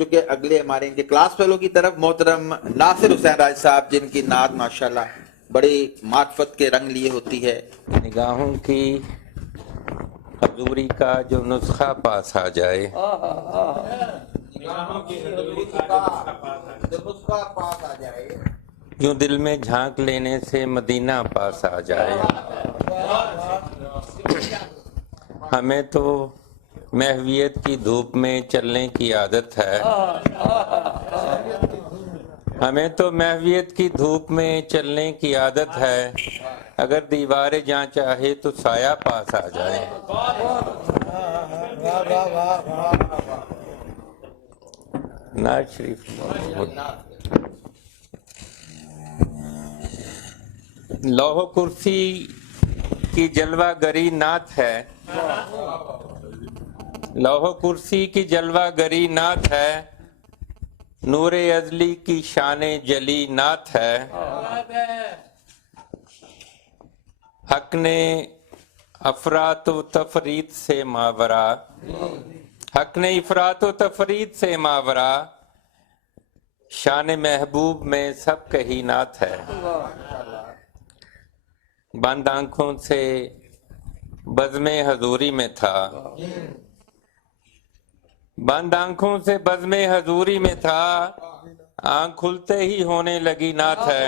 چکے اگلے ہمارے ان کے کلاس فیلو کی طرف محترم ناصر حسین راج صاحب، جن کی نعت ماشاءاللہ بڑی معرفت کے رنگ لیے ہوتی ہے۔ نگاہوں کی حضوری کا جو نسخہ پاس آ جائے، نگاہوں کی حضوری کا جو نسخہ پاس آ جائے، جو دل میں جھانک لینے سے مدینہ پاس آ جائے۔ ہمیں تو محویت کی دھوپ میں چلنے کی عادت ہے، ہمیں تو محویت کی دھوپ میں چلنے کی عادت ہے، اگر دیوار جہاں چاہے تو سایہ پاس آ جائے۔ نعت شریف لوح و کرسی کی جلوہ گری نعت ہے، لوح و کرسی کی جلوہ گری نعت ہے، نور ازلی کی شان جلی نعت ہے۔ حق نے افراط و تفرید سے ماورا، حق نے افراط و تفرید سے ماورا، شان محبوب میں سب کہی نعت ہے۔ بند آنکھوں سے بزم حضوری میں تھا، بند آنکھوں سے بزم حضوری میں تھا، آنکھ کھلتے ہی ہونے لگی نعت ہے۔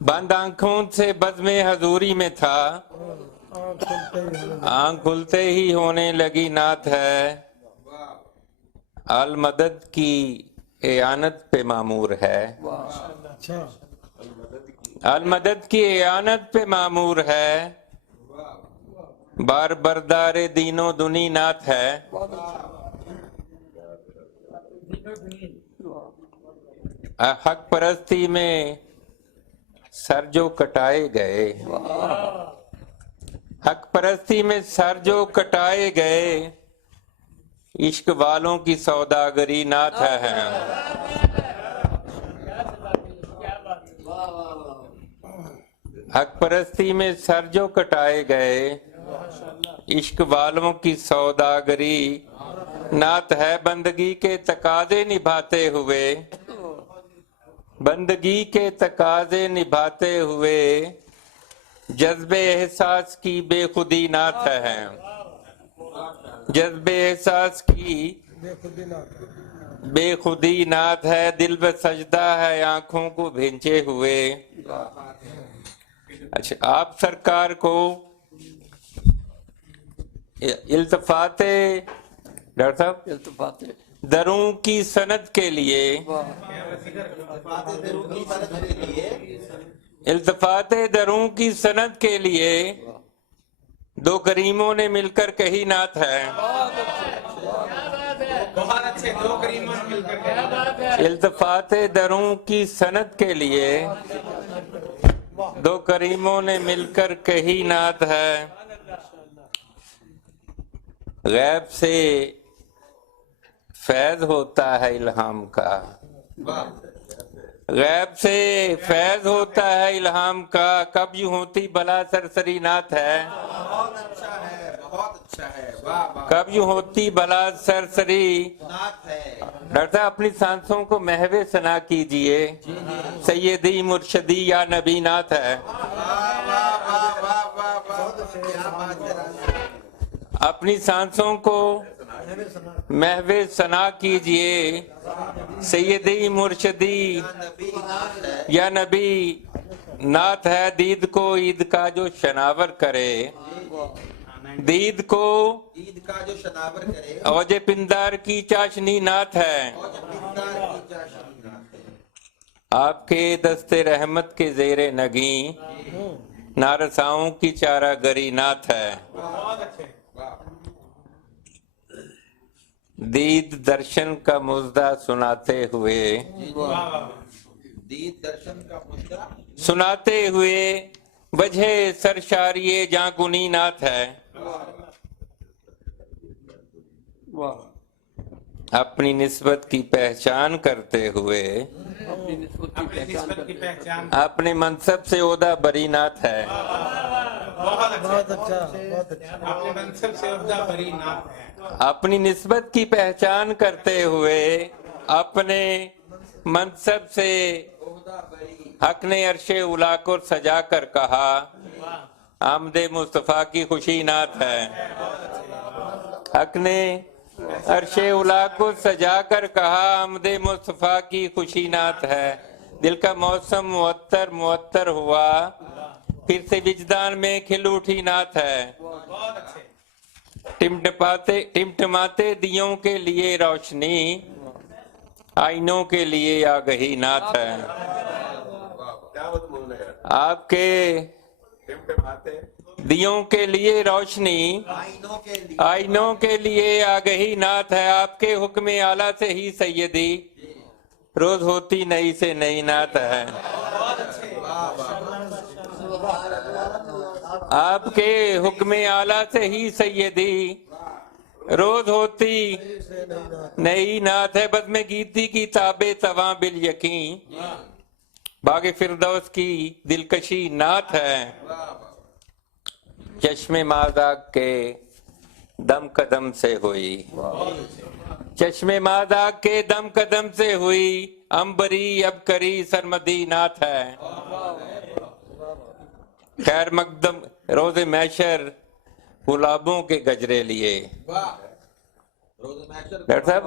بند آنکھوں سے بزم حضوری میں تھا، آنکھ کھلتے ہی ہونے لگی نعت ہے۔ المدد کی اعانت پہ معمور ہے، المدد کی اعانت پہ معمور ہے، بار بردار دین و دنی نعت ہے۔ حق پرستی میں سر جو کٹائے گئے، حق پرستی میں سر جو کٹائے گئے، عشق والوں کی سوداگری نعت ہے۔ حق پرستی میں سر جو کٹائے گئے، عشق والوں کی سوداگری نعت ہے۔ بندگی کے تقاضے نبھاتے ہوئے، بندگی کے تقاضے نبھاتے ہوئے، جذب احساس کی بے خودی نعت ہے، جذب احساس کی بے خودی نعت ہے۔ دل پہ سجدہ ہے آنکھوں کو بھینچے ہوئے۔ اچھا، آپ سرکار کو التفات ڈاکٹر صاحب دروں کی سند کے لیے، التفات دروں کی سند کے لیے دو کریموں نے مل کر کہی نعت ہے۔ التفات دروں کی سند کے لیے دو کریموں نے مل کر کہی نعت ہے۔ غیب سے فیض ہوتا ہے الہام کا، غیب سے فیض ہوتا ہے الہام کا، کب یوں ہوتی بلا سرسری نعت ہے۔ بہت اچھا ہے، بہت اچھا ہے، کب یوں ہوتی بلا سرسری نعت ہے۔ ڈاکٹر صاحب اپنی سانسوں کو محو ثنا کیجئے، سیدی مرشدی یا نبی نعت ہے۔ اپنی سانسوں کو محو ثنا کیجئے، سیدی مرشدی یا نبی نعت ہے۔ دید کو عید کا جو شناور کرے، دید کو عید کا جو شناور کرے، اوج پندار کی چاشنی نعت ہے۔ آپ کے دست رحمت کے زیر نگیں نارساؤں کی چارہ گری نعت ہے۔ دید درشن کا مژدہ سناتے ہوئے، دید درشن کا مجدہ سناتے ہوئے وجہ سرشاری جاں کنی نعت ہے۔ اپنی نسبت کی پہچان کرتے ہوئے اپنے منصب سے عہدہ بری نعت ہے۔ بہت اچھا بہت اچھا. اپنے منصب سے عہدہ بری نات ہے. اپنی نسبت کی پہچان کرتے ہوئے اپنے منصب سے حق نے عرش اولا کو سجا کر کہا آمد مصطفیٰ کی خوشی نات ہے. حق نے عرش اولا کو سجا کر کہا آمد مصطفیٰ کی خوشی نات ہے. دل کا موسم معطر معطر ہوا پھر سے وجدان میں کھل اٹھی نات ہے. ٹمٹماتے دیوں کے لیے روشنی آئینوں کے لیے آگہی نات ہے. آپ کے دیوں کے لیے روشنی آئینوں کے لیے آگہی نات ہے. آپ کے حکم اعلیٰ سے ہی سیدی روز ہوتی نئی سے نئی نات ہے. آپ کے حکم اعلیٰ سے ہی سیدی روز ہوتی نئی نات ہے. بزم گیتی کی تاب تواں بال یقین باغ فردوس کی دلکشی نات ہے. چشم مازاق کے دم قدم سے ہوئی چشم مازاق کے دم قدم سے ہوئی امبری اب کری سرمدی نات ہے. خیر مقدم روز محشر گلابوں کے گجرے لیے. ڈاکٹر صاحب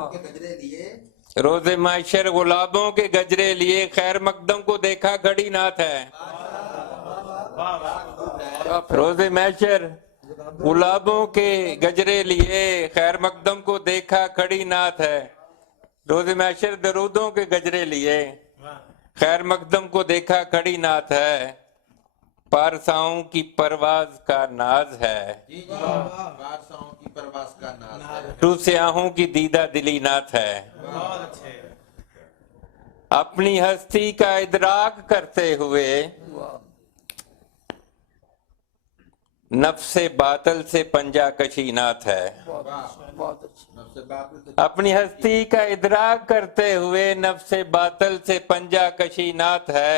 روز محشر گلابوں کے گجرے لیے خیر مقدم کو دیکھا کھڑی نات ہے. روز محشر گلابوں کے گجرے لیے خیر مقدم کو دیکھا کھڑی نات ہے. روز محشر درودوں کے گجرے لیے خیر مقدم کو دیکھا کھڑی نات ہے. پارساؤں کی پرواز کا ناز ہے روح سیاہوں کی دیدہ دلی نات ہے. اپنی ہستی کا ادراک کرتے ہوئے نفس باطل سے پنجہ کشی نات ہے. اپنی ہستی کا ادراک کرتے ہوئے نفس باطل سے پنجہ کشی نات ہے.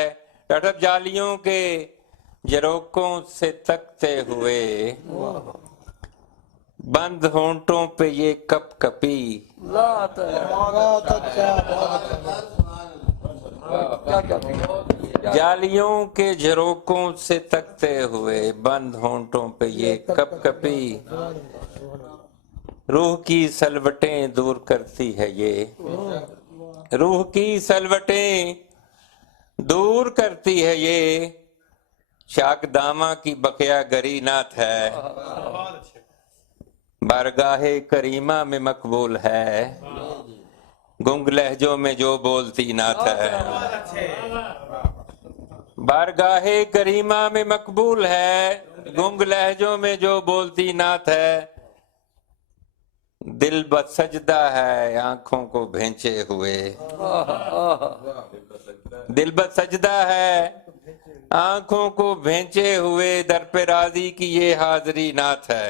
ڈاکٹر جالیوں کے جروکوں سے تکتے ہوئے بند ہونٹوں پہ یہ کپ کپی بہت اچھا جالیوں کے جھروکوں سے تکتے ہوئے بند ہونٹوں پہ یہ کپ کپی روح کی سلوٹیں دور کرتی ہے یہ روح کی سلوٹیں دور کرتی ہے یہ شاک دامہ کی بقیہ گری نات ہے. بارگاہ کریمہ میں مقبول ہے گنگ لہجوں میں جو بولتی نات ہے. بارگاہ کریمہ میں مقبول ہے گنگ لہجوں میں جو بولتی نات ہے. دل بسجدہ ہے آنکھوں کو بھینچے ہوئے دل بسجدہ ہے آنکھوں کو بھینچے ہوئے در پہ راضی کی یہ حاضری نات ہے.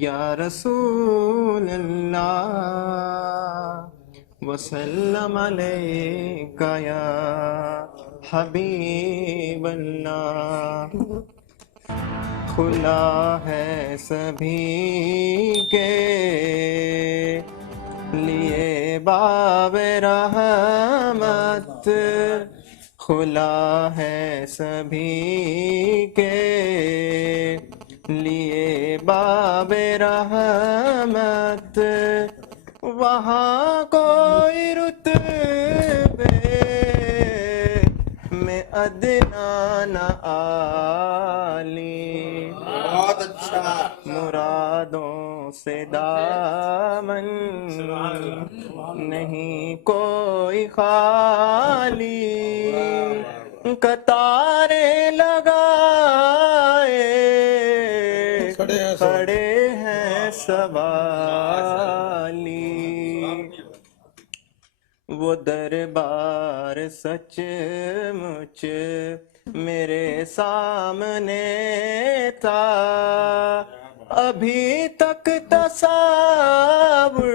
یا رسول اللہ وسلم علیکہ یا حبیب اللہ. کھلا ہے سبھی کے لیے باب رحمت کھلا ہے سبھی کے لیے باب رحمت. وہاں کوئی رتبے میں ادنا نہ عالی بہت اچھا مرادوں سے دامن نہیں کوئی خالی. قطاریں لگائے کھڑے ہیں سوالی وہ دربار سچ مچ میرے سامنے تھا ابھی تک تصور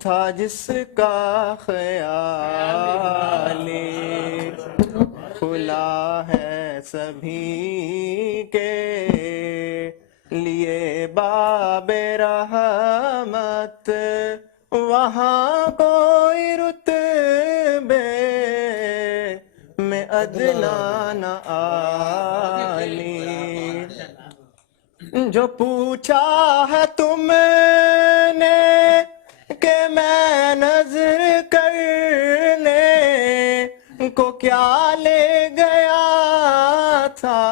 تھا جس کا خیالی. کھلا ہے سبھی کے لیے باب رحمت، وہاں کوئی رتبے میں ادنا نہ عالی۔ جو پوچھا ہے تم نے کہ میں نظر کرنے کو کیا لے گیا تھا،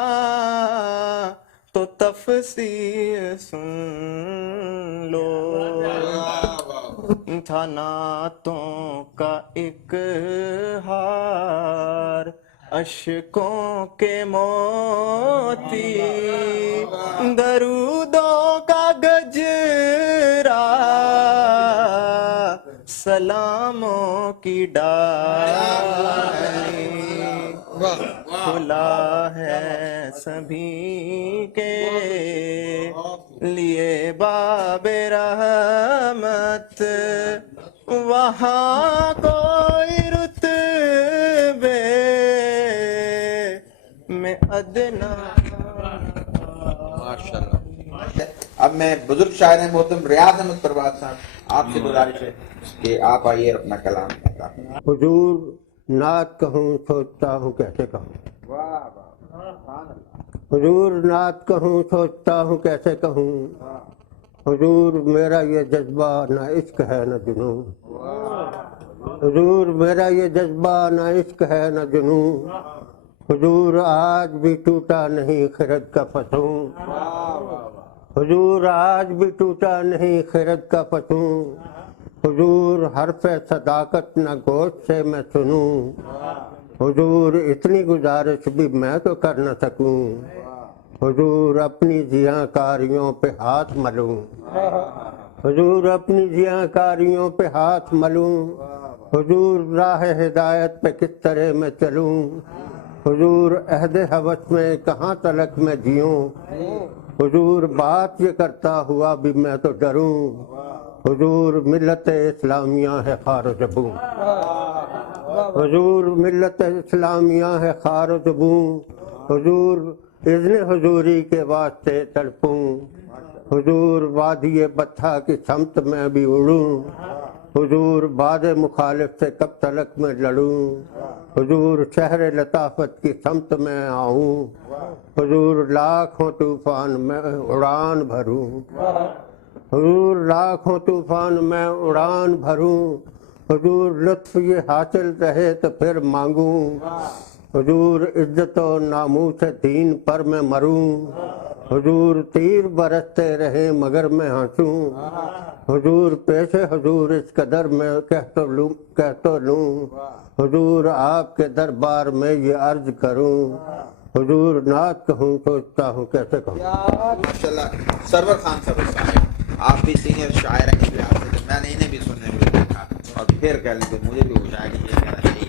تو تفسیر سن لو۔ تھا نعتوں کا ایک ہار، اشکوں کے موتی، درودوں کا گجرا، سلاموں کی ڈالی۔ کھلا ہے سبھی کے لیے باب رحمت، وہاں کوئی رتبے میں ادنا۔ ماشاءاللہ۔ اب میں بزرگ شاعر محترم ریاض احمد پرواد صاحب آپ سے گزارش ہے کہ آپ آئیے اپنا کلام بتا۔ حضور نعت کہوں سوچتا ہوں کیسے کہوں، واہ واہ، حضور نعت کہوں سوچتا ہوں کیسے کہوں، حضور میرا یہ جذبہ نہ عشق ہے نہ جنون، حضور میرا یہ جذبہ نہ عشق ہے نہ جنون، حضور آج بھی ٹوٹا نہیں خرد کا فتون، حضور آج بھی ٹوٹا نہیں خرد کا فتون، حضور حرف صداقت نہ گوشت سے میں سنوں، حضور اتنی گزارش بھی میں تو کر نہ سکوں، حضور اپنی زیاں کاریوں پہ ہاتھ ملوں، حضور اپنی زیاں کاریوں پہ ہاتھ ملوں، حضور راہ ہدایت پہ کس طرح میں چلوں، حضور عہد حوث میں کہاں تلک میں جیوں، حضور بات یہ کرتا ہوا بھی میں تو ڈروں، حضور ملت اسلامیہ ہے خار و زبوں، حضور ملت اسلامیہ ہے خار و زبوں، حضور اذن حضوری کے واسطے تڑپوں، حضور وادی بطحا کی سمت میں بھی اڑوں، حضور باد مخالف سے کب تلک میں لڑوں، حضور شہر لطافت کی سمت میں آؤں، حضور لاکھوں طوفان میں اڑان بھروں، حضور لاکھوں طوفان میں اڑان بھروں، حضور لطف یہ حاصل رہے تو پھر مانگوں، حضور عزت و ناموس دین پر میں مروں، حضور تیر برستے رہے مگر میں ہنسوں، حضور پیش حضور اس قدر میں کہہ تو لوں، حضور آپ کے دربار میں یہ عرض کروں، حضور نعت کہوں سوچتا ہوں کیسے کہوں۔ ماشاءاللہ سرور خان صاحب آپ بھی سینئر شاعر ہیں اس لحاظ سے، میں نے انہیں بھی سننے ہوئے دیکھا اور پھر کہہ لیں کہ مجھے بھی ہو جائے گی یہ کہنا چاہیے۔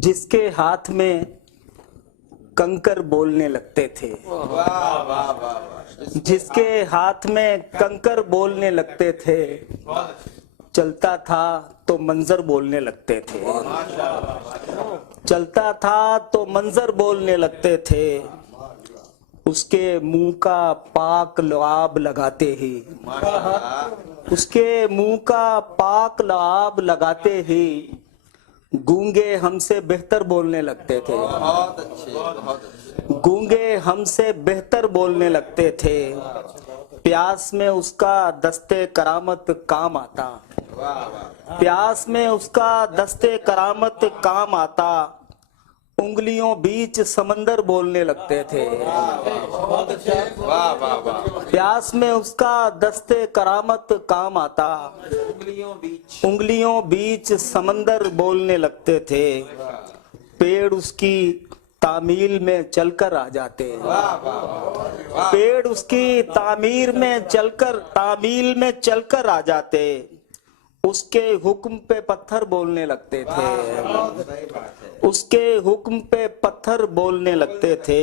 جس کے ہاتھ میں کنکر بولنے لگتے تھے، واہ واہ واہ، جس کے ہاتھ میں کنکر بولنے لگتے تھے، چلتا تھا تو منظر بولنے لگتے تھے، چلتا تھا تو منظر بولنے لگتے تھے، اس کے منہ کا پاک لعاب لگاتے ہی، اس کے منہ کا پاک لعاب لگاتے ہی گونگے ہم سے بہتر بولنے لگتے تھے، بہت اچھے بہت اچھے، گونگے ہم سے بہتر بولنے لگتے تھے، پیاس میں اس کا دستے کرامت کام آتا، پیاس میں اس کا دستے کرامت کام آتا، انگلیوں بیچ سمندر بولنے لگتے تھے، واہ واہ واہ، پیاس میں اس کا دستے کرامت کام آتا، انگلیوں بیچ سمندر بولنے لگتے تھے، پیڑ اس کی تعمیل میں چل کر آ جاتے، پیڑ اس کی تعمیر میں تعمیل میں چل کر آ جاتے، اس کے حکم پہ پتھر بولنے لگتے تھے، اس کے حکم پہ پتھر بولنے لگتے تھے،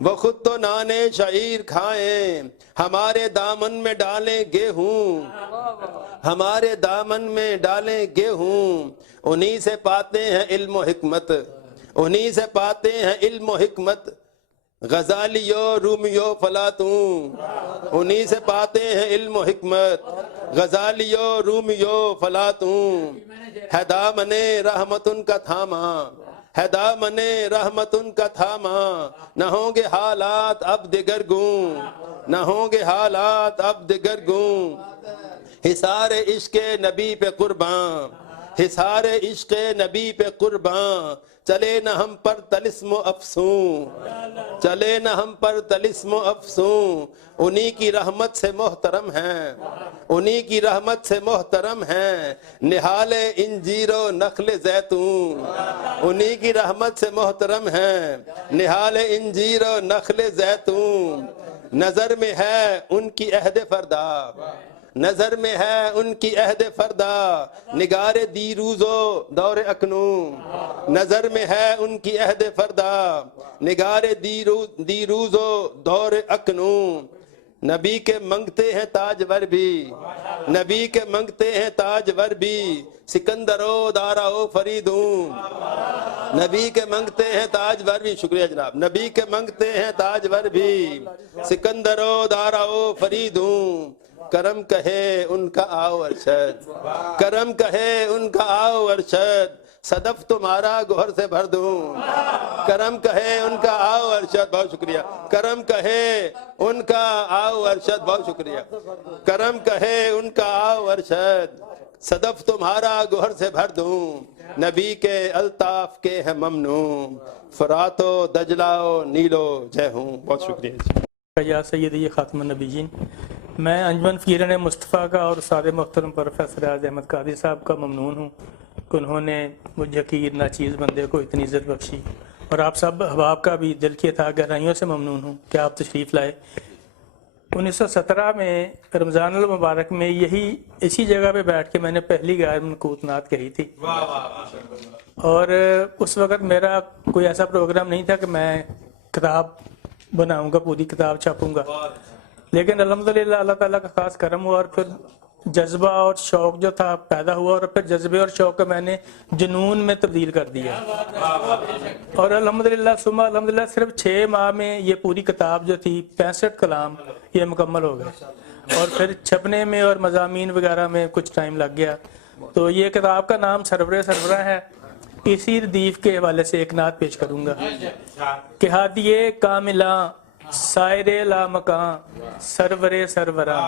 وہ خود تو نانے شعیر کھائیں ہمارے دامن میں ڈالیں گیہوں ہمارے دامن میں ڈالیں گیہوں انہی سے پاتے ہیں علم و حکمت انہی سے پاتے ہیں علم و حکمت غزالیو رومیو فلاطوں انہی سے پاتے ہیں علم و حکمت غزالیو رومیو فلاطوں ہے دامن رحمت ان کا تھاما ہے دامن رحمت ان کا تھاما نہ ہوں گے حالات اب دگرگوں نہ ہوں گے حالات اب دگرگوں حصار عشق نبی پہ قرباں حصار عشق نبی پہ قرباں چلے نہ ہم پر طلسم و افسوں چلے نہ ہم پر طلسم و افسوں انہی کی رحمت سے محترم ہیں انہی کی رحمت سے محترم ہیں نہال انجیر و نخل زیتون انہی کی رحمت سے محترم ہیں نہال انجیر و نخل زیتون نظر میں ہے ان کی عہد فردا نظر میں ہے ان کی عہد فردا نگار دیروزو دور اکنوں نظر میں ہے ان کی عہد فردا نگار دیروزو دور اکنوں نبی کے منگتے ہیں تاجور بھی نبی کے منگتے ہیں تاجور بھی سکندرو داراو فریدوں نبی کے منگتے ہیں تاجور بھی شکریہ جناب نبی کے منگتے ہیں تاجور بھی سکندرو داراو فریدوں کرم کہے ان کا آؤ ارشد کرم کہے ان کا آؤ ارشد صدف تمہارا گوہر سے بھر دوں کرم کہے ان کا آؤ ارشد بہت شکریہ کرم کہے ان کا آؤ ارشد بہت شکریہ کرم کہے ان کا آؤ ارشد صدف تمہارا گوہر سے بھر دوں نبی کے الطاف کے ہیں ممنوع فرات و دجلہ و نیلو جے ہوں بہت شکریہ یا سیدی خاتم النبیین میں انجمن فقیران مصطفیٰ کا اور سارے محترم پروفیسر اعظم احمد قادری صاحب کا ممنون ہوں کہ انہوں نے مجھ حقیر ناچیز بندے کو اتنی عزت بخشی اور آپ سب احباب کا بھی دل کی اتھاہ گہرائیوں سے ممنون ہوں کہ آپ تشریف لائے 1917 میں رمضان المبارک میں اسی جگہ پہ بیٹھ کے میں نے پہلی غیر منقوط نعت کہی تھی اور اس وقت میرا کوئی ایسا پروگرام نہیں تھا کہ میں کتاب بناؤں گا پوری کتاب چھاپوں گا لیکن الحمدللہ اللہ تعالیٰ کا خاص کرم ہوا اور پھر جذبہ اور شوق جو تھا پیدا ہوا اور پھر جذبے اور شوق کو میں نے جنون میں تبدیل کر دیا اور الحمدللہ صرف 6 ماہ میں یہ پوری کتاب جو تھی 65 کلام یہ مکمل ہو گئے اور پھر چھپنے میں اور مضامین وغیرہ میں کچھ ٹائم لگ گیا تو یہ کتاب کا نام سرور سرورہ ہے اسی ردیف کے حوالے سے ایک نعت پیش کروں گا کہ ہادیے کاملاں سائر لا مکان سرور سروراں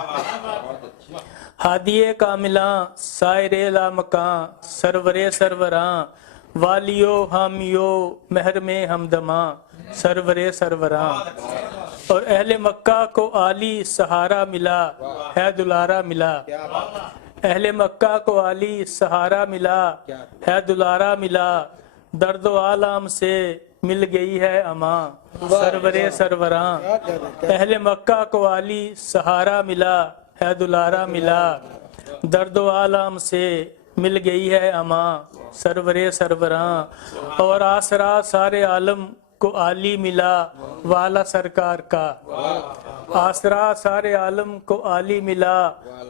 ہادیے کاملاں سائر لا مکان سرور سروراں والیو حامیو محرم ہمدماں سرور سروراں اور اہل مکہ کو عالی سہارا ملا ہے دلارا ملا اہل مکہ کو عالی سہارا ملا ہے دلارا ملا درد و عالم سے مل گئی ہے امان سرور سروراں اہل مکہ کو عالی سہارا ملا ہے دلارا ملا درد و عالم سے مل گئی ہے امان سرور سروراں اور آسرا سارے عالم کو عالی ملا والا سرکار کا آسرا سارے عالم کو عالی ملا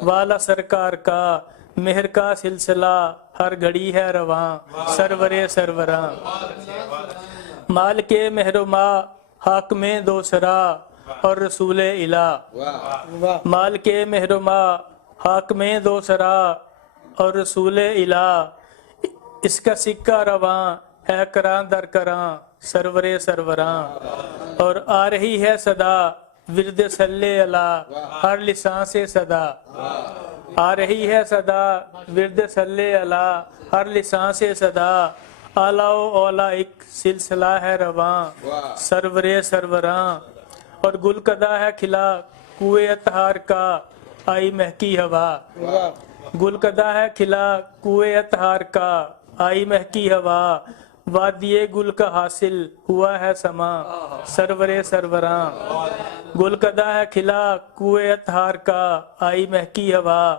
والا سرکار کا مہر کا سلسلہ ہر گھڑی ہے رواں سرور سروراں مال کے مہرما حاکم دوسرا اور رسول الہ مال کے مہرما حاکم دوسرا اور رسول الہ اس کا سکہ رواں ہے کراں در کراں سرور سروراں اور آ رہی ہے صدا ورد صلی اللہ ہر لسان سے صدا آ رہی ہے صدا ورد صلی اللہ ہر لسان سے صدا اعلیٰ و اولا ایک سلسلہ ہے رواں سرور سروراں اور گل کدا ہے کھلا کوئے اطہار کا آئی مہکی ہوا گل کدا ہے کھلا کوئے اطہار کا آئی مہکی ہوا وادی گل کا حاصل ہوا ہے سما سرور سروراں گل کدا ہے کھلا کوئے اطہار کا آئی مہکی ہوا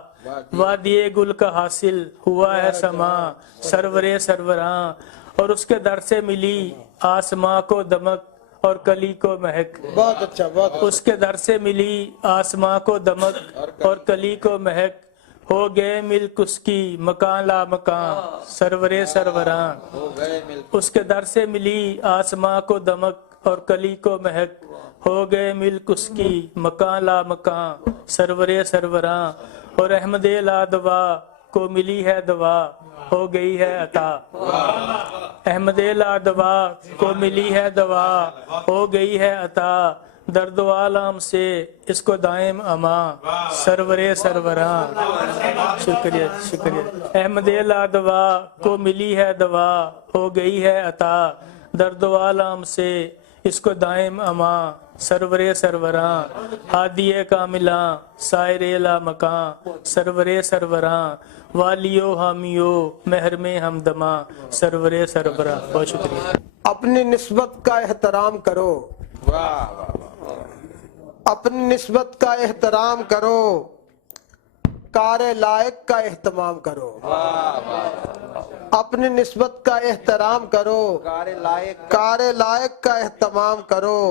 وادی گل کا حاصل ہوا ہے سما سرور سروراں اور اس کے در سے ملی آسماں کو دمک اور کلی کو مہک. بہت اچھا بہت اچھا. اس کے در سے ملی آسماں کو دمک اور کلی کو مہک. ہو گئے ملک اس کی مکان لا مکان سرور سروراں. اس کے در سے ملی آسماں کو دمک اور کلی کو مہک. ہو گئے ملک اس کی مکان لا مکان سرور سروراں. اور احمد لا دوا کو ملی ہے دوا ہو گئی ہے عطا. احمد لا دوا کو ملی ہے دوا ہو گئی ہے عطا. درد و عالم سے اس کو دائم اما سرور سروراں. شکریہ شکریہ. احمد لا دوا کو ملی ہے دوا ہو گئی ہے عطا. درد و عالم سے اس کو دائم اما سرور سروراں. ہادی کاملاں سائر لا مکان سرور سروراں. والیو حامیو مہر میں ہمدماں سرور سروراں. بہت شکریہ. اپنی نسبت کا احترام کرو. اپنی نسبت کا احترام کرو. کار لائق کا اہتمام کرو. اپنی نسبت کا احترام کرو. کار لائق کا اہتمام کرو.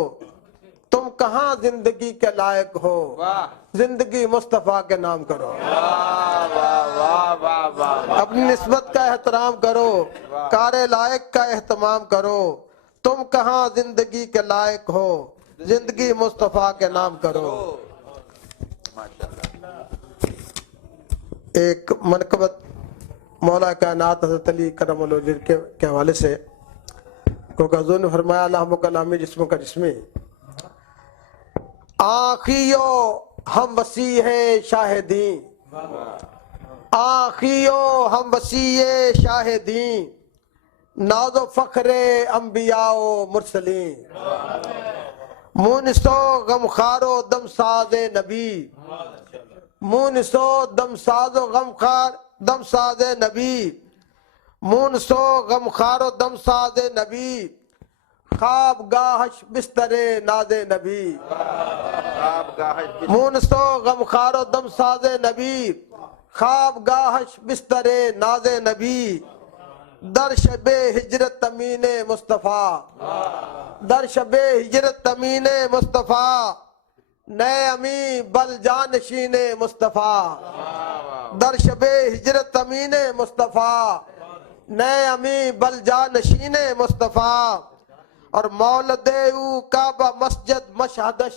تم کہاں زندگی کے لائق ہو. زندگی مصطفیٰ کے نام کرو. اپنی نسبت کا احترام کرو. کار لائق کا اہتمام کرو. تم کہاں زندگی کے لائق ہو. زندگی مصطفیٰ کے نام کرو. ایک منقبت مولا کائنات حضرت علی کرم اللہ وجہہ کے حوالے سے کیونکہ حضور نے فرمایا اللہم کلامی جسم کا جسمی. آخیو ہم وسیع شاہدین. آخیو ہم وسیع شاہدین. ناز و فخر انبیاء و مرسلین. مونس و غمخار و دمساز نبی. مونس و دمساز و غمخار دمساز نبی. مونس و غمخار و دمساز نبی. خواب گاہش بستر ناز نبی. مونس و غمخار و دمساز نبی. خواب گاہش بستر ناز نبی. در شب ہجرت امین مصطفیٰ. در شب ہجرت امین مصطفیٰ. نئے امی بل جانشین مصطفیٰ. در شب ہجرت امین مصطفیٰ. نئے امی بل جانشین مصطفیٰ. اور مولد او کعبہ مسجد مشہدش.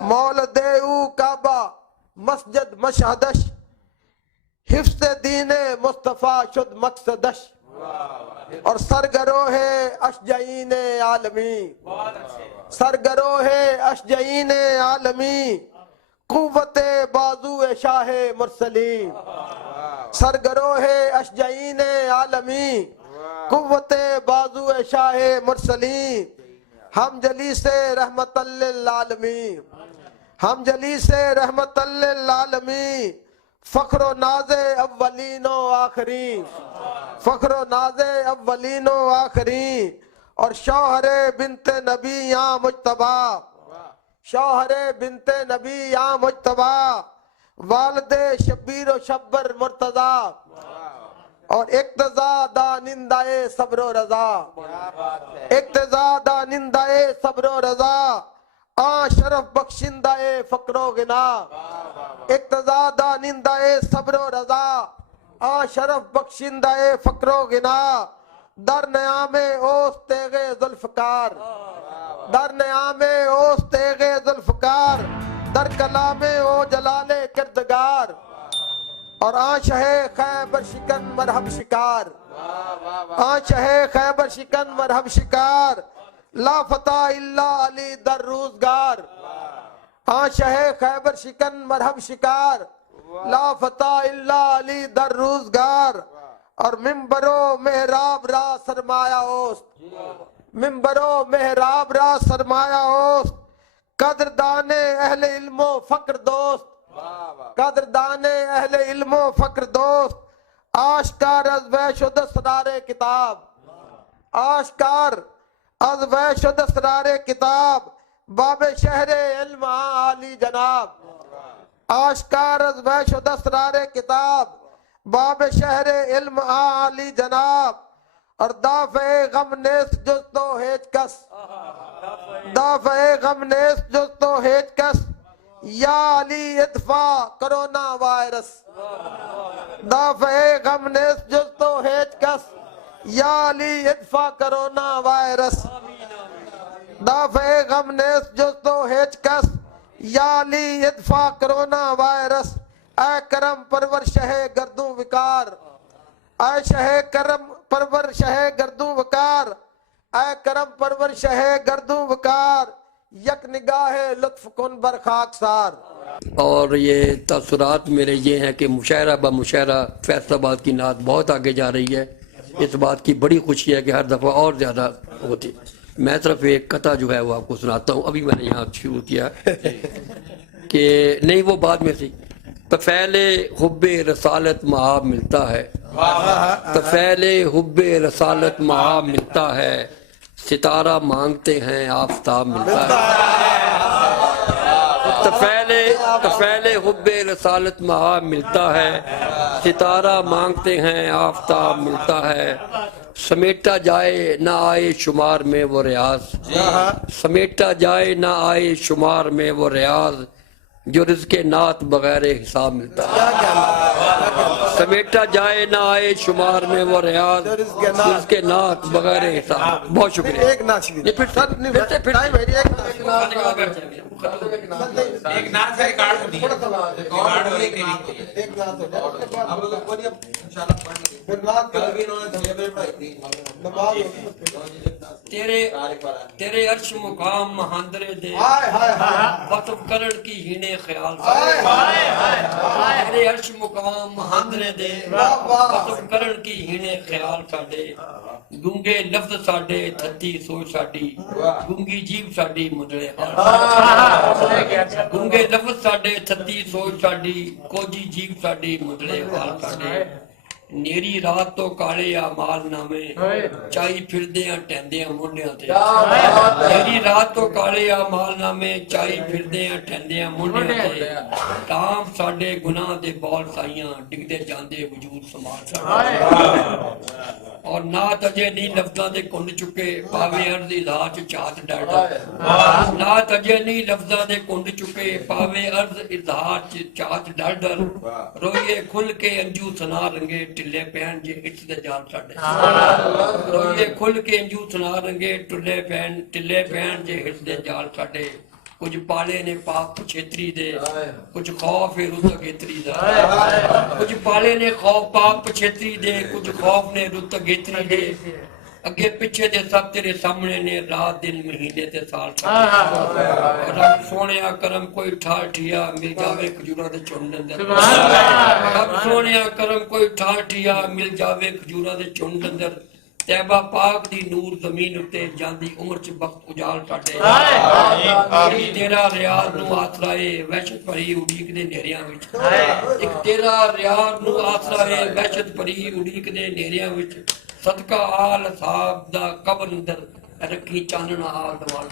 مولد او کعبہ مسجد مشہدش. حفظ دین مصطفیٰ شد مقصدش. اور سرگروہ اشجعین عالمی. سرگروہ اشجعین عالمی. قوت بازو شاہ مرسلین. سرگروہ اشجعین عالمی. قوت بازو شاہ مرسلین. ہم جلیس رحمت للعالمین. ہم جلیس رحمت للعالمین. فخر و ناز اولین و آخرین. فخر و ناز اولین و آخرین. اور شوہر بنت نبی یا مجتبی. شوہر بنت نبی یا مجتبی. والد شبیر و شبر مرتضی. اور اقتضا دانندہ صبر و رضا. اقتضا دانندہ صبر و رضا. شرف بخشندہ فقر و غنا. اقتضا دانندہ صبر و رضا. شرف بخشندہ فقر و غنا. در نیام اوست تیغ ذوالفقار. در نیام اوست تیغ ذوالفقار. در کلام او جلال کردگار. اور شہ خیبر شکن مرحب شکار. شہ خیبر شکن مرحب شکار. لا فتح الا علی در روزگار. شہ خیبر شکن مرحب شکار. لا فتح الا علی در روزگار. اور منبر و محراب را سرمایہ اوست. منبر و محراب را سرمایہ اوست. قدردان اہل علم و فقر دوست. قدردان اہل علم و فقر دوست. آشکار از وحش و اسرار کتاب. آشکار از وحش و اسرار کتاب. باب شہر علم عالی جناب. آشکار از وحش و اسرار کتاب. باب شہر علم عالی جناب. اور دافع غم نیس جز تو ہیچ کس دافع غم نیس جز تو ہیچ کس یا علی ادفع کرونا وائرس دافع غم نیس جز تو ہیچ کس یا علی ادفع کرونا وائرس دافع غم نیس جز تو ہیچ کس یا علی ادفع کرونا وائرس اے کرم پرور شہ گردوں وکار اے شہ کرم پرور شہ گردوں وکار اے کرم پرور شہ گردوں وکار یک نگاہ لطف کن بر خاکسار. اور یہ تاثرات میرے یہ ہیں کہ مشاعرہ بمشاعرہ فیصل آباد کی نعت بہت آگے جا رہی ہے. اس بات کی بڑی خوشی ہے کہ ہر دفعہ اور زیادہ ہوتی. میں صرف ایک قطعہ جو ہے وہ آپ کو سناتا ہوں. ابھی میں نے یہاں شروع کیا کہ نہیں وہ بعد میں تھی. طفیل حب رسالت محاب ملتا ہے طفیل حب رسالت محاب ملتا ہے ستارہ مانگتے ہیں آفتاب ملتا ہے. طفیل حب رسالت محاب ملتا ہے ستارہ مانگتے ہیں آفتاب ملتا ہے. سمیٹا جائے نہ آئے شمار میں وہ ریاض سمیٹا جائے نہ آئے شمار میں وہ ریاض جو رزق نعت بغیر حساب ملتا ہے. سمیٹا جائے نہ آئے شمار میں وہ ریاض رزق نعت بغیر حساب. بہت شکریہ. ایک نعت کا ریکارڈ تیرے عرش مقام مہاندرے دے وطف کرن کی ہینے خیال تیرے عرش مقام مہاندرے دے وطف کرن کی ہینے خیال ساڈے. گونگے لفظ ساڈے تھتی سوچ ساڈی گونگی جیب ساڈی مدرے حال گونگے لفظ ساڈے تھتی سوچ ساڈی کوجی جیب ساڈی مدرے حال ساڈے. نیری رات تو کالے اعمال نامے چائی پھردیاں ٹہندیاں مونڈیاں تے نیری رات تو کالے اعمال نامے چائی پھردیاں ٹہندیاں مونڈیاں تے. تام ساڈے گناہ دے بول سائیاں ڈگدے جاندے وجود سمال ساڈے. اور نعت اجے نہیں لفظاں دے کنڈ چکے پاوے عرض اظہار چ چاہت ڈاڈا. نعت اجے نہیں لفظاں دے کنڈ چکے پاوے عرض اظہار چ چاہت ڈاڈا. روئیے کھل کے انجو سنا رنگے ٹلے پہن جے ہٹس دے جان ساڈے. روئیے کھل کے انجو سنا رنگے ٹلے پہن جے ہٹس دے جان ساڈے. کچھ پالے نے پاپ چھیتری دے کچھ خوف رت گیتری دا کچھ پالے نے خوف پاپ چھیتری دے کچھ خوف نے رت گیتری دے. اگے پیچھے دے سب تیرے سامنے نے رات دن مہینے تے سال رب سونیا کرم کوئی ٹھار ٹھیا مل جاوے کھجوراں دے چنڈ اندر. رب سونیا کرم کوئی ٹھار ٹھیا مل جاوے کھجوراں دے چنڈ اندر. طیبہ پاک دی نور زمین اتے جاندی عمر چ وقت اجال ساڈے. تیرا ریاض نو آسرائے وحشت بھری اڈیک دے نیریاں وچ. ایک تیرا ریاض نو آسرائے وحشت بھری اڈیک دے نیریاں وچ. صدقہ آل صاحب دا قبر اندر رکھی چاننا آل دوال.